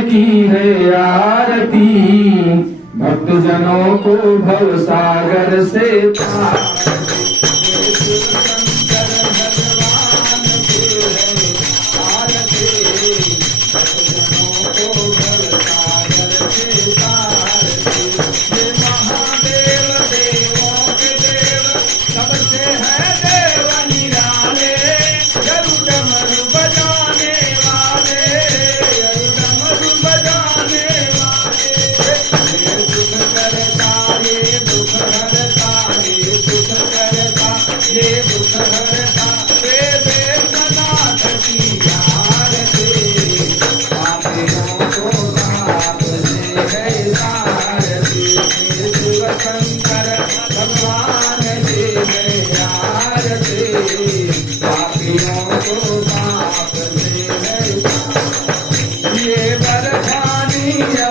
की है आरती, भक्त जनों को भव सागर से पार। ये बरखानी